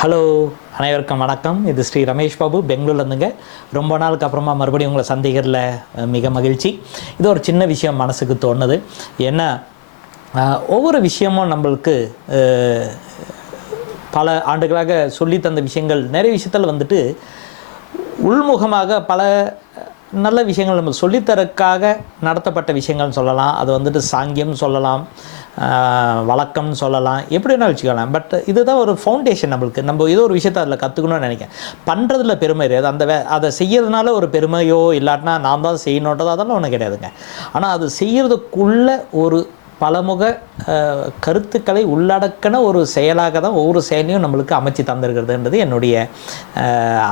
Hello அனைவருக்கும் வணக்கம். இது ஸ்ரீ ரமேஷ் பாபு பெங்களூர்லேருந்துங்க ரொம்ப நாளுக்கு அப்புறமா மறுபடியும் உங்களை சந்திக்கிறதுல மிக மகிழ்ச்சி. இது ஒரு சின்ன விஷயம் மனசுக்கு தோணுது. ஏன்னா ஒவ்வொரு விஷயமும் நம்மளுக்கு பல ஆண்டுகளாக சொல்லி தந்த விஷயங்கள் நிறைய விஷயத்தில் வந்துட்டு உள்முகமாக பல நல்ல விஷயங்கள் நம்ம சொல்லித்தரக்காக நடத்தப்பட்ட விஷயங்கள்னு சொல்லலாம். அது வந்துட்டு சாங்கியம் சொல்லலாம். வழக்கம்னு சொல்லலாம். எப்படி வேணால் வச்சுக்கலாம். பட் இதுதான் ஒரு ஃபவுண்டேஷன் நம்மளுக்கு. நம்ம ஏதோ ஒரு விஷயத்தை அதில் கற்றுக்கணும்னு நினைக்கிறேன். பண்ணுறதுல பெருமை கிடையாது. அந்த வே அதை செய்யறதுனால ஒரு பெருமையோ இல்லாட்டினா நான் தான் செய்யணுன்றது அதெல்லாம் ஒன்றும் கிடையாதுங்க. ஆனால் அது செய்கிறதுக்குள்ளே ஒரு பலமுக கருத்துக்களை உள்ளடக்கின ஒரு செயலாக தான் ஒவ்வொரு செயலையும் நம்மளுக்கு அமைச்சு தந்திருக்கிறதுன்றது என்னுடைய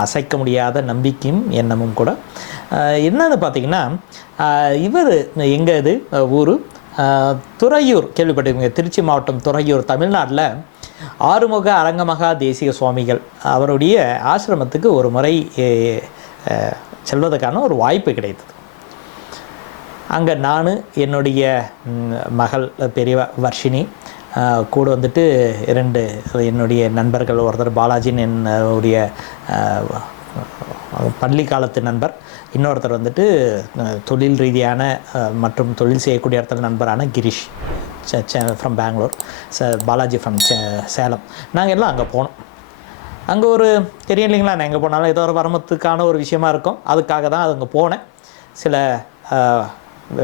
அசைக்க முடியாத நம்பிக்கையும் எண்ணமும் கூட. என்னன்னு பார்த்தீங்கன்னா இவர் எங்கள் இது ஊர் துறையூர் கேள்விப்பட்டிருக்கீங்க திருச்சி மாவட்டம் துறையூர் தமிழ்நாட்டில் ஆறுமுக அரங்கமகா தேசிக சுவாமிகள். அவருடைய ஆசிரமத்துக்கு ஒரு முறை செல்வதற்கான ஒரு வாய்ப்பு கிடைத்தது. அங்கே நான் என்னுடைய மகள் பெரியவ வர்ஷினி கூட வந்துட்டு இரண்டு என்னுடைய நண்பர்கள் ஒருத்தர் பாலாஜின்னு என்னுடைய பள்ளி காலத்து நண்பர். இன்னொருத்தர் வந்துட்டு தொழில் ரீதியான மற்றும் தொழில் செய்யக்கூடிய இடத்துல நண்பரான கிரீஷ். ஃப்ரம் பெங்களூர் ச பாலாஜி ஃப்ரம் சேலம். நாங்கள் எல்லாம் அங்கே போனோம். அங்கே ஒரு தெரியும் இல்லைங்களா? நான் எங்கே போனாலும் ஏதோ ஒரு வரமத்துக்கான ஒரு விஷயமா இருக்கும். அதுக்காக தான் அது அங்கே போனேன். சில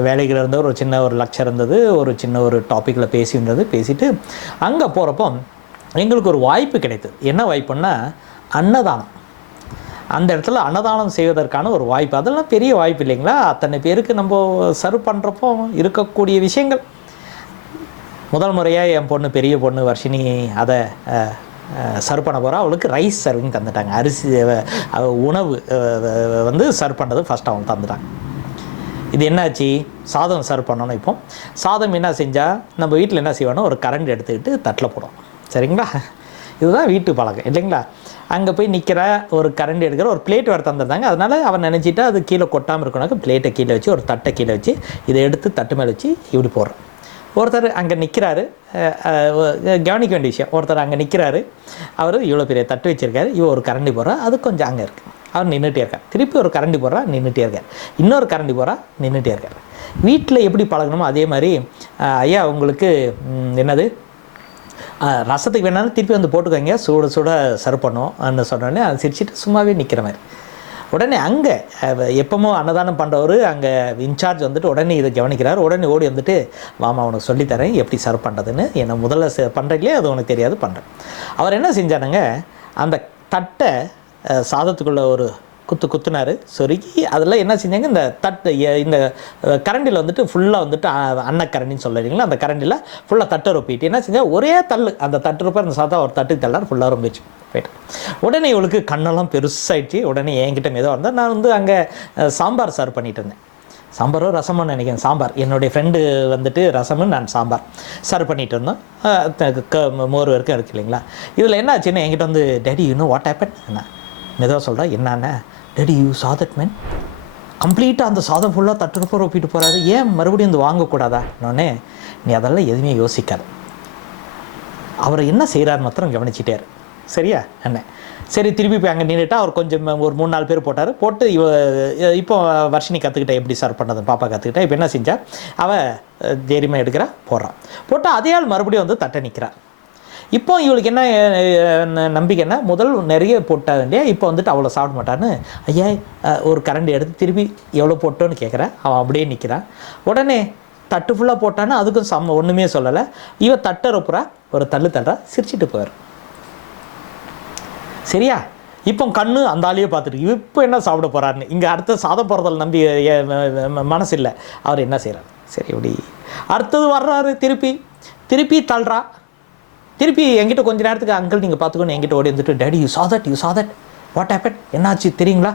வேலைகள் இருந்த ஒரு சின்ன ஒரு லக்சர் இருந்தது. ஒரு சின்ன ஒரு டாப்பிக்கில் பேசியிருந்தது பேசிட்டு அங்கே போகிறப்போ எங்களுக்கு ஒரு வாய்ப்பு கிடைத்தது. என்ன வாய்ப்புன்னா அன்னதானம். அந்த இடத்துல அன்னதானம் செய்வதற்கான ஒரு வாய்ப்பு. அதெல்லாம் பெரிய வாய்ப்பு இல்லைங்களா? அத்தனை பேருக்கு நம்ம சர்வ் பண்ணுறப்போ இருக்கக்கூடிய விஷயங்கள். முதல் முறையாக என் பொண்ணு பெரிய பொண்ணு வர்ஷினி அதை சர்வ் பண்ண போகிறா அவளுக்கு ரைஸ் சர்விங் தந்துட்டாங்க. அரிசி உணவு வந்து சர்வ் பண்ணது ஃபஸ்ட் அவங்க தந்துட்டாங்க. இது என்னாச்சு? சாதம் சர்வ் பண்ணணும் இப்போ. சாதம் என்ன செஞ்சால் நம்ம வீட்டில் என்ன செய்வோன்னா ஒரு கரண்ட் எடுத்துக்கிட்டு தட்டில் போடுவோம். சரிங்களா? இதுதான் வீட்டு பழக்கம் இல்லைங்களா? அங்கே போய் நிற்கிற ஒரு கரண்ட் எடுக்கிற ஒரு பிளேட் வேறு தந்துருந்தாங்க. அதனால் அவன் நினச்சிட்டா அது கீழே கொட்டாமல் இருக்கணும்னாக்க பிளேட்டை கீழே வச்சு ஒரு தட்டை கீழே வச்சு இதை எடுத்து தட்டு மேலே வச்சு இப்படி போடுறான். ஒருத்தர் அங்கே நிற்கிறாரு கவனிக்க வேண்டிய விஷயம் ஒருத்தர் அங்கே நிற்கிறாரு அவர் இவ்வளோ பெரிய தட்டு வச்சுருக்காரு. இவ ஒரு கரண்டி போடுறா அது கொஞ்சம் அங்கே இருக்குது அவர் நின்றுட்டே இருக்கார் திருப்பி ஒரு கரண்டி போடுறா நின்றுட்டே இருக்கார். இன்னொரு கரண்டி போடுறா நின்றுட்டே இருக்கார். வீட்டில் எப்படி பழகணுமோ அதே மாதிரி ஐயா உங்களுக்கு என்னது? ரசத்துக்கு வேணாலும் திருப்பி வந்து போட்டுக்கோங்க. சூட சூட சர்வ் பண்ணோம்னு சொன்னோடனே அது சிரிச்சிட்டு சும்மாவே நிற்கிற மாதிரி. உடனே அங்கே எப்பமோ அன்னதானம் பண்ணுறவர் அங்கே இன்சார்ஜ் வந்துட்டு உடனே இதை கவனிக்கிறார். உடனே ஓடி வந்துட்டு வாமா உனக்கு சொல்லித்தரேன் எப்படி சர்வ் பண்ணுறதுன்னு என்னை முதல்ல பண்ணுறீங்களே அது உனக்கு தெரியாது. பண்ணுறேன் அவர் என்ன செஞ்சானுங்க அந்த தட்டை சாதத்துக்குள்ளே சாதத்துக்குள்ள ஒரு குத்து குத்துனாரு. சொருகி அதில் என்ன செஞ்சாங்க இந்த தட்டு இந்த கரண்டியில் வந்துட்டு ஃபுல்லாக வந்துட்டு அன்னக்கரண்டின்னு சொல்லுறீங்களா அந்த கரண்டியில் ஃபுல்லாக தட்டை ரொப்பிட்டு என்ன செஞ்சால் ஒரே தள்ளு அந்த தட்டு ரொப்ப அந்த சாதம் ஒரு தட்டு தள்ளார் ஃபுல்லாக ரொம்பிச்சு போயிட்டு. உடனே இவளுக்கு கண்ணெல்லாம் பெருசாகிடுச்சு உடனே என்கிட்ட ஏதோ இருந்தால் நான் வந்து அங்கே சாம்பார் சர்வ் பண்ணிட்டு இருந்தேன். சாம்பாரோ ரசமோ நினைக்கிறேன் சாம்பார். என்னுடைய ஃப்ரெண்டு வந்துட்டு ரசமும் நான் சாம்பார் சர்வ் பண்ணிட்டு இருந்தோம். த- மோர் வரைக்கும் இருக்கு இல்லைங்களா? இதில் என்ன ஆச்சுன்னு என்கிட்ட வந்து டேடி இன்னும் வாட் ஹேப்பன் என்ன மெதுவாக சொல்கிறா என்னென்ன daddy you saw that man கம்ப்ளீட்டாக அந்த சாதம் ஃபுல்லாக தட்டு ஒப்பிட்டு போகிறாரு ஏன் மறுபடியும் வந்து வாங்கக்கூடாதா? நானே நீ அதெல்லாம் எதுவுமே யோசிக்காத. அவர் என்ன செய்கிறார் மாத்திரம் கவனிச்சிட்டார் சரியா? என்ன? சரி திருப்பி போய் அங்கே நின்றுட்டா அவர் கொஞ்சம் ஒரு மூணு நாலு பேர் போட்டார். போட்டு இவ இப்போ வர்ஷினி கற்றுக்கிட்டா எப்படி சார் பண்ணது பாப்பா கற்றுக்கிட்டா இப்போ என்ன செஞ்சா? அவள் தைரியமாக எடுக்கிறா போடுறான் போட்டு அதே ஆள் மறுபடியும் வந்து தட்டை நிற்கிறான் இப்போ இவளுக்கு என்ன நம்பிக்கைன்னா முதல் நிறைய போட்டா இல்லையா? இப்போ வந்துட்டு அவ்வளோ சாப்பிட மாட்டான்னு ஐயா ஒரு கரண்டி எடுத்து திருப்பி எவ்வளோ போட்டோன்னு கேட்குறேன். அவன் அப்படியே நிற்கிறான். உடனே தட்டு ஃபுல்லாக போட்டான்னு அதுக்கும் சம் ஒன்றுமே சொல்லலை. இவன் தட்டை ரொப்புறா ஒரு தள்ளு தள்ளுறா சிரிச்சிட்டு போவார் சரியா? இப்போ கண்ணு அந்த ஆளையே பார்த்துட்டு இப்போ என்ன சாப்பிட போகிறாருன்னு இங்கே அடுத்த சாதம் போகிறதில் நம்பி மனசு இல்லை அவர் என்ன செய்கிறார் சரி இப்படி. அடுத்தது வர்றாரு திருப்பி. திருப்பி தள்ளுறா. திருப்பி என்கிட்ட கொஞ்ச நேரத்துக்கு அங்கிள் நீங்கள் பார்த்துக்கணும் என்கிட்ட ஓடி வந்துட்டு daddy you saw that you saw that what happen என்னாச்சு? தெரியுங்களா?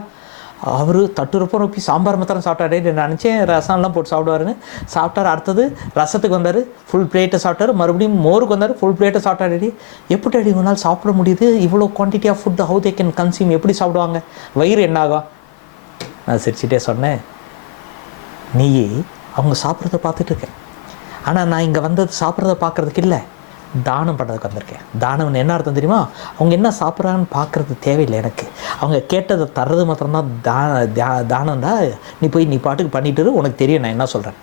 அவர் தட்டு ரொப்ப சாம்பார் மாத்திரம் சாப்பிட்டாரு நினச்சேன். ரசம்லாம் போட்டு சாப்பிடுவாருன்னு. சாப்பிட்டாரு. அடுத்தது ரசத்துக்கு வந்தார். ஃபுல் பிளேட்டை சாப்பிட்டாரு. மறுபடியும் மோருக்கு வந்தார். ஃபுல் பிளேட்டை சாப்பிட்டாரு. எப்படி டேடி உங்களால் சாப்பிட முடியுது? இவ்வளோ quantity of food how they can consume எப்படி சாப்பிடுவாங்க? வயிறு என்ன ஆகும்? நான் சிரிச்சிட்டே சொன்னேன். நீ அவங்க சாப்பிட்றத பார்த்துட்டு இருக்க. ஆனால் நான் இங்கே வந்தது சாப்பிட்றத பார்க்குறதுக்கு இல்லை. தானம் பண்ணுறதுக்கு வந்திருக்கேன். தானம்னு என்ன அர்த்தம் தெரியுமா? அவங்க என்ன சாப்பிட்றாங்கன்னு பார்க்குறது தேவையில்லை எனக்கு. அவங்க கேட்டதை தர்றது மாத்திரம்தான் தான தா- தானம்டா. நீ போய் நீ பாட்டுக்கு பண்ணிட்டு உனக்கு தெரியும் நான் என்ன சொல்கிறேன்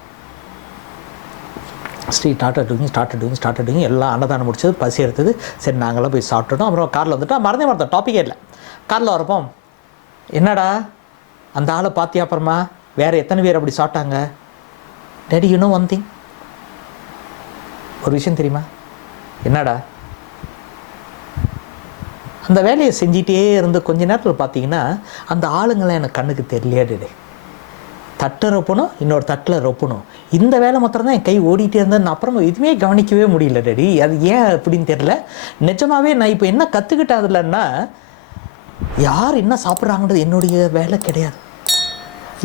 Shri Tata doing start doing start doing எல்லாம் அன்னதானம் முடிச்சது பசி எடுத்தது. சரி நாங்களாம் போய் சாப்பிட்டுட்டோம். அப்புறம் காரில் வந்துட்டோம். மறந்தே மறந்தோம் டாப்பிக்கே இல்லை. காரில் வரப்போம். என்னடா? அந்த ஆளை பார்த்தியா அப்புறமா? வேறு எத்தனை பேர் அப்படி சாப்பிட்டாங்க? Daddy you know one thing ஒரு விஷயம் தெரியுமா? என்னடா? அந்த வேலையை செஞ்சிட்டே இருந்து கொஞ்ச நேரத்தில் பார்த்தீங்கன்னா அந்த ஆளுங்களாம் எனக்கு கண்ணுக்கு தெரியலையா தட்டை ரொப்பணும் இன்னொரு தட்டில் ரொப்பணும். இந்த வேலை மாத்திரம் தான் என் கை ஓடிட்டே இருந்தேன் அப்புறமா எதுவுமே கவனிக்கவே முடியல டேடி அது ஏன் அப்படின்னு தெரியல. நிஜமாகவே நான் இப்போ என்ன கற்றுக்கிட்டேன் அதுலன்னா யார் என்ன சாப்பிட்றாங்கன்றது என்னுடைய வேலை கிடையாது.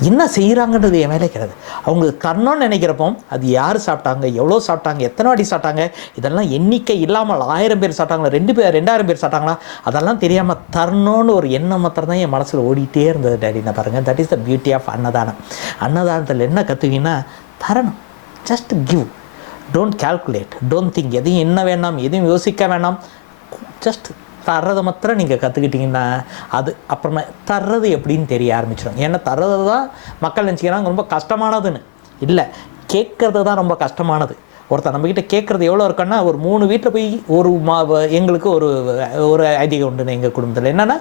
என்ன செய்கிறாங்கன்றது என் வேலை கிடையாது. அவங்க தரணும்னு நினைக்கிறப்போ அது யார் சாப்பிட்டாங்க எவ்வளோ சாப்பிட்டாங்க எத்தனை வாட்டி சாப்பிட்டாங்க இதெல்லாம் எண்ணிக்கை இல்லாமல் ஆயிரம் பேர் சாப்பிட்டாங்களா ரெண்டு பேர் ரெண்டாயிரம் பேர் சாப்பிட்டாங்களா அதெல்லாம் தெரியாமல் தரணும்னு ஒரு எண்ணம் மாத்திரம் தான் என் மனசில் ஓடிட்டே இருந்தது டேடி. நான் பாருங்கள் that is the beauty of annadanam. அன்னதானத்தில் என்ன கற்றுக்கிங்கன்னா தரணும். Just give don't calculate don't think எதையும் என்ன வேணாம் எதையும் யோசிக்க வேணாம் ஜஸ்ட் தர்றதை மாத்திரம் நீங்கள் கற்றுக்கிட்டிங்கன்னா அது அப்புறமா தர்றது எப்படின்னு தெரிய ஆரம்பிச்சிடும் ஏன்னா தர்றது தான் மக்கள் நினச்சிக்கிறாங்க ரொம்ப கஷ்டமானதுன்னு. இல்லை கேட்குறது தான் ரொம்ப கஷ்டமானது. ஒருத்தர் நம்மக்கிட்ட கேட்குறது எவ்வளோ இருக்குன்னா ஒரு மூணு வீட்டில் போய் ஒரு மா எங்களுக்கு ஒரு ஒரு ஐதீகம் உண்டுன்னு எங்கள் குடும்பத்தில். என்னென்னா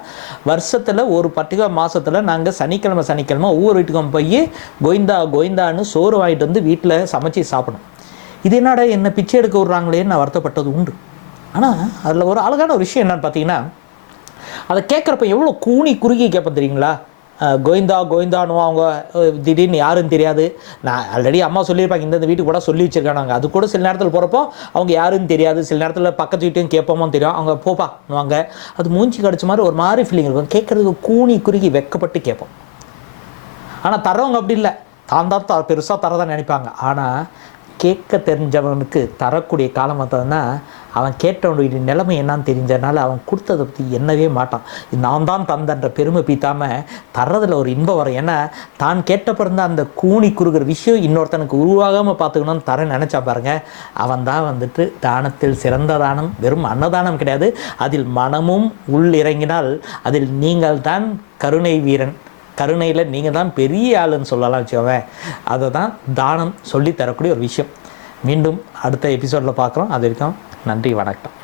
வருஷத்தில் ஒரு பர்டிகுலர் மாதத்தில் நாங்கள் சனிக்கிழமை சனிக்கிழமை ஒவ்வொரு வீட்டுக்கும் போய் கோவிந்தா கோயிந்தான்னு சோறு வாங்கிட்டு வந்து வீட்டில் சமைச்சு சாப்பிடணும். இது என்னடா என்ன பிச்சை எடுக்க விட்றாங்களேன்னு நான் வருத்தப்பட்டது உண்டு. ஆனால் அதில் ஒரு அழகான ஒரு விஷயம் என்னன்னு பார்த்தீங்கன்னா அதை கேட்குறப்ப எவ்வளோ கூனி குறுகி கேட்பேன் தெரியுங்களா? கோவிந்தா கோவிந்தானுவா அவங்க திடீர்னு யாருன்னு தெரியாது. நான் ஆல்ரெடி அம்மா சொல்லியிருப்பாங்க இந்த வீட்டுக்கு கூட சொல்லி வச்சிருக்காங்க அது கூட சில நேரத்தில் போகிறப்போ அவங்க யாருன்னு தெரியாது. சில நேரத்தில் பக்கத்து வீட்டையும் கேட்போமோ தெரியும். அவங்க போப்பாங்க அது மூஞ்சி கிடச்ச மாதிரி ஒரு மாதிரி ஃபீலிங் இருக்கும். கேட்குறதுக்கு கூனி குறுகி வெக்கப்பட்டு கேட்போம். ஆனால் தரவங்க அப்படி இல்லை. தான் தான் த பெருசாக தரதான் நினைப்பாங்க. ஆனால் கேட்க தெரிஞ்சவனுக்கு தரக்கூடிய காலம் பார்த்தோன்னா அவன் கேட்டவனுடைய நிலைமை என்னன்னு தெரிஞ்சதுனால அவன் கொடுத்ததை பற்றி எண்ணவே மாட்டான். நான் தான் தந்தன்ற பெருமை பீத்தாமல் தர்றதில் ஒரு இன்பம் வரும். ஏன்னா தான் கேட்ட பிறந்த அந்த கூனி குறுகிற விஷயம் இன்னொருத்தனுக்கு உருவாகாமல் பார்த்துக்கணும்னு தர நினச்சா பாருங்க. அவன் தான் வந்துட்டு தானத்தில் சிறந்த தானம் வெறும் அன்னதானம் கிடையாது. அதில் மனமும் உள் இறங்கினால் அதில் நீங்கள் தான் கருணை வீரன். கருணையில் நீங்கள் தான் பெரிய ஆளுன்னு சொல்லலாம் வச்சுக்கோங்க. அதை தான் தானம் சொல்லி தரக்கூடிய ஒரு விஷயம். மீண்டும் அடுத்த எபிசோடில் பார்க்குறோம். அது வரைக்கும் நன்றி வணக்கம்.